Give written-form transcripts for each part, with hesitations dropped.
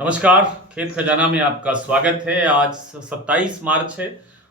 नमस्कार। खेत खजाना में आपका स्वागत है। आज 27 मार्च है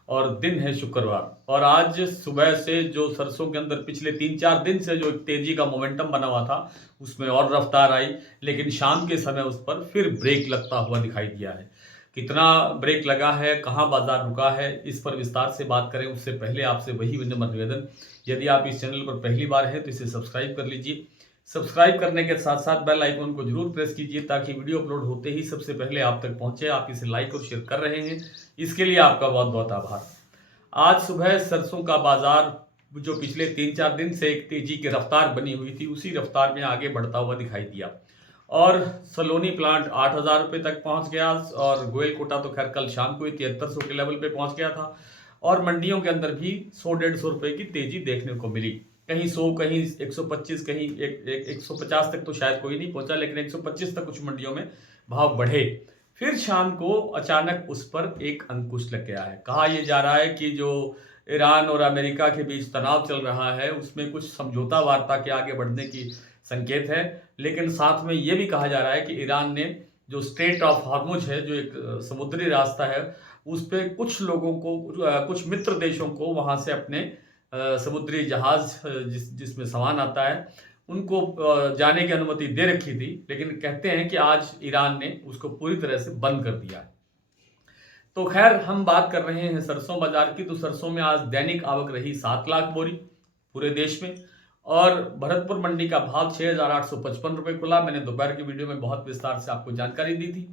और दिन है शुक्रवार। और आज सुबह से जो सरसों के अंदर पिछले 3-4 दिन से जो एक तेजी का मोमेंटम बना हुआ था उसमें और रफ्तार आई, लेकिन शाम के समय उस पर फिर ब्रेक लगता हुआ दिखाई दिया है। कितना ब्रेक लगा है, कहाँ बाजार रुका है, इस पर विस्तार से बात करें उससे पहले आपसे वही विनम्र निवेदन, यदि आप इस चैनल पर पहली बार हैं तो इसे सब्सक्राइब कर लीजिए। सब्सक्राइब करने के साथ साथ बेल आइकन को जरूर प्रेस कीजिए ताकि वीडियो अपलोड होते ही सबसे पहले आप तक पहुंचे। आप इसे लाइक और शेयर कर रहे हैं, इसके लिए आपका बहुत बहुत आभार। आज सुबह सरसों का बाजार जो पिछले 3-4 दिन से एक तेजी की रफ्तार बनी हुई थी उसी रफ्तार में आगे बढ़ता हुआ दिखाई दिया और सलोनी प्लांट 8,000 रुपये तक पहुंच गया और गोयल कोटा तो खैर कल शाम को ही 7300 के लेवल पे पहुंच गया था। और मंडियों के अंदर भी 100-150 रुपये की तेजी देखने को मिली। कहीं 100, कहीं 125, कहीं 150 तक तो शायद कोई नहीं पहुंचा, लेकिन 125 तक कुछ मंडियों में भाव बढ़े। फिर शाम को अचानक उस पर एक अंकुश लग गया है। कहा यह जा रहा है कि जो ईरान और अमेरिका के बीच तनाव चल रहा है उसमें कुछ समझौता वार्ता के आगे बढ़ने की संकेत है, लेकिन साथ में यह भी कहा जा रहा है कि ईरान ने जो स्ट्रेट ऑफ हॉर्मुज है, जो एक समुद्री रास्ता है, उस पे कुछ लोगों को, कुछ मित्र देशों को वहां से अपने समुद्री जहाज जिसमें सामान आता है उनको जाने की अनुमति दे रखी थी, लेकिन कहते हैं कि आज ईरान ने उसको पूरी तरह से बंद कर दिया। तो खैर हम बात कर रहे हैं सरसों बाजार की। तो सरसों में आज दैनिक आवक रही 7 लाख बोरी पूरे देश में और भरतपुर मंडी का भाव 6,855 रुपये खुला। मैंने दोपहर की वीडियो में बहुत विस्तार से आपको जानकारी दी थी।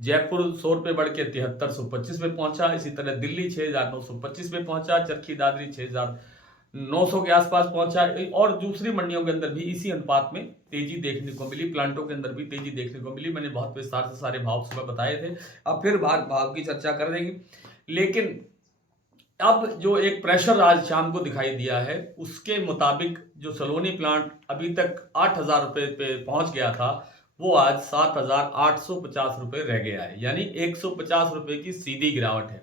जयपुर 100 रुपये बढ़ के 7325 पे पहुंचा। इसी तरह दिल्ली 6,925 पे पहुंचा। चरखी दादरी 6,900 के आसपास पहुंचा और दूसरी मंडियों के अंदर भी इसी अनुपात में तेजी देखने को मिली। प्लांटों के अंदर भी तेजी देखने को मिली। मैंने बहुत विस्तार से सारे भाव सुबह बताए थे, अब फिर भाव की चर्चा कर देंगे। लेकिन अब जो एक प्रेशर आज शाम को दिखाई दिया है उसके मुताबिक जो सलोनी प्लांट अभी तक 8,000 रुपये पे पहुंच गया था वो आज 7,850 रुपये रह गया है, यानी 150 रुपये की सीधी गिरावट है।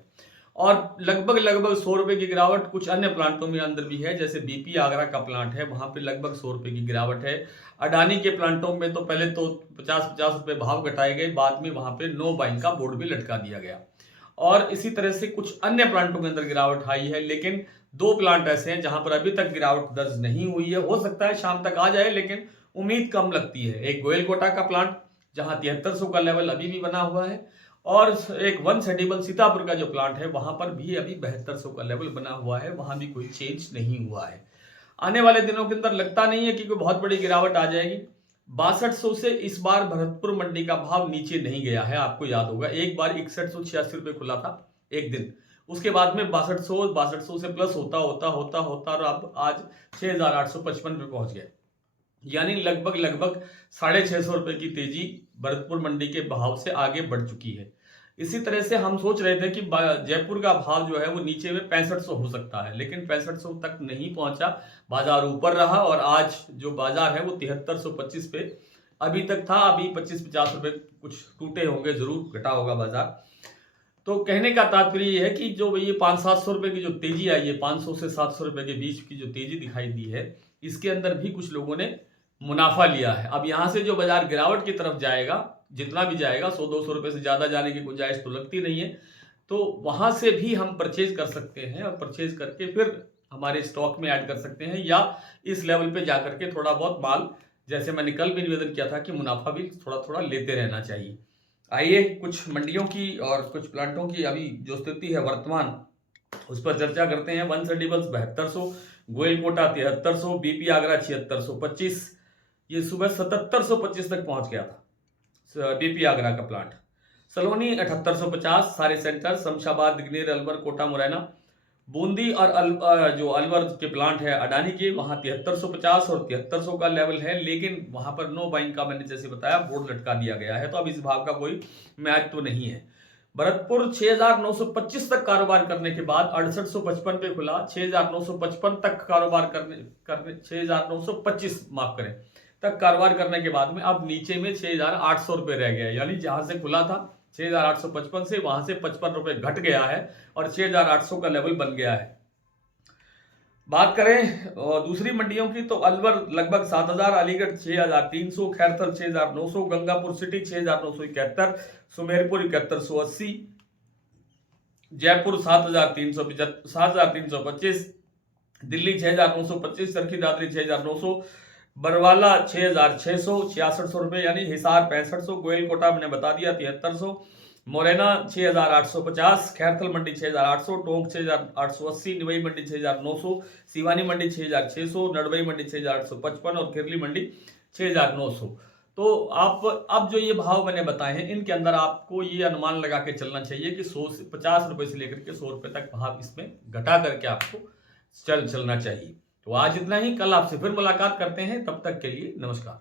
और लगभग लगभग 100 रुपये की गिरावट कुछ अन्य प्लांटों में अंदर भी है, जैसे बीपी आगरा का प्लांट है, वहां पे लगभग 100 रुपये की गिरावट है। अडानी के प्लांटों में तो पहले तो 50-50 रुपये भाव घटाए गए, बाद में वहां पे नो बाइंग का बोर्ड भी लटका दिया गया। और इसी तरह से कुछ अन्य प्लांटों के अंदर गिरावट आई है, लेकिन 2 प्लांट ऐसे हैं जहां पर अभी तक गिरावट दर्ज नहीं हुई है। हो सकता है शाम तक आ जाए, लेकिन उम्मीद कम लगती है। एक गोयल कोटा का प्लांट जहां 7300 का लेवल अभी भी बना हुआ है और एक वन सेडिबल सीतापुर का जो प्लांट है वहां पर भी अभी 7200 का लेवल बना हुआ है, वहां भी कोई चेंज नहीं हुआ है। आने वाले दिनों के अंदर लगता नहीं है कि कोई बहुत बड़ी गिरावट आ जाएगी। 6200 से इस बार भरतपुर मंडी का भाव नीचे नहीं गया है। आपको याद होगा एक बार 6186 रुपये खुला था एक दिन, उसके बाद में 6200 से प्लस होता होता होता होता और अब आज 6,855 पे पहुंच गया, यानी लगभग लगभग 650 रुपए की तेजी भरतपुर मंडी के भाव से आगे बढ़ चुकी है। इसी तरह से हम सोच रहे थे कि जयपुर का भाव जो है वो नीचे में 6500 हो सकता है, लेकिन 6500 तक नहीं पहुंचा, बाजार ऊपर रहा और आज जो बाजार है वो 7325 पे अभी तक था। अभी 25-50 रुपए कुछ टूटे होंगे, जरूर घटा होगा बाजार। तो कहने का तात्पर्य ये है कि जो ये 500-700 रुपए की जो तेजी आई है, 500 से 700 रुपए के बीच की जो तेजी दिखाई दी है, इसके अंदर भी कुछ लोगों ने मुनाफा लिया है। अब यहां से जो बाजार गिरावट की तरफ जाएगा, जितना भी जाएगा, 100-200 रुपए से ज्यादा जाने की गुंजाइश तो लगती नहीं है, तो वहां से भी हम परचेज कर सकते हैं और परचेज करके फिर हमारे स्टॉक में ऐड कर सकते हैं, या इस लेवल पे जाकर के थोड़ा बहुत माल, जैसे मैंने कल भी निवेदन किया था कि मुनाफा भी थोड़ा थोड़ा लेते रहना चाहिए। आइए कुछ मंडियों की और कुछ प्लांटों की अभी जो स्थिति है वर्तमान, उस पर चर्चा करते हैं। वन सेडिबल्स 7200, गोयल कोटा 7300, बीपी आगरा 7625, ये सुबह 7725 तक पहुंच गया था बीपी आगरा का प्लांट। सलोनी 7850, सारे सेंटर शमशाबाद, दिग्नेर, अलवर, कोटा, मुरैना, बूंदी और जो अलवर के प्लांट है अडानी के, वहां 7350 और 7300 का लेवल है, लेकिन वहां पर नो बाइंग का मैंने जैसे बताया बोर्ड लटका दिया गया है, तो अब इस भाव का कोई महत्व तो नहीं है। भरतपुर 6,925 तक कारोबार करने के बाद 6855 पे खुला। 6,955 तक कारोबार करने 6,925 माफ करें तक कारोबार करने के बाद में अब नीचे में 6,800 रुपये रह गया, यानी जहां से खुला था 6,855 से वहां से 55 रुपये घट गया है और 6,800 का लेवल बन गया है। बात करें दूसरी मंडियों की तो अलवर लगभग 7,000, अलीगढ़ 6,300, खैरथल 6,900, गंगापुर सिटी 6,971, सुमेरपुर 7,180, जयपुर 7,325, दिल्ली 6,925, चरखी दादरी 6,900, बरवाला 6,600, 6600 रुपये यानी हिसार 6500, गोयलकोटा मैंने बता दिया 7300, मोरेना 6,850, खैरथल मंडी 6,800, टोंक 6,880, निवई मंडी 6,900, सिवानी मंडी 6,600, नडवई मंडी 6,855 और किरली मंडी 6,900। तो आप अब जो ये भाव मैंने बताए हैं इनके अंदर आपको ये अनुमान लगा के चलना चाहिए कि 100 से 50 रुपए से लेकर के 100 रुपए तक भाव इसमें घटा करके आपको चलना चाहिए। तो आज इतना ही, कल आपसे फिर मुलाकात करते हैं, तब तक के लिए नमस्कार।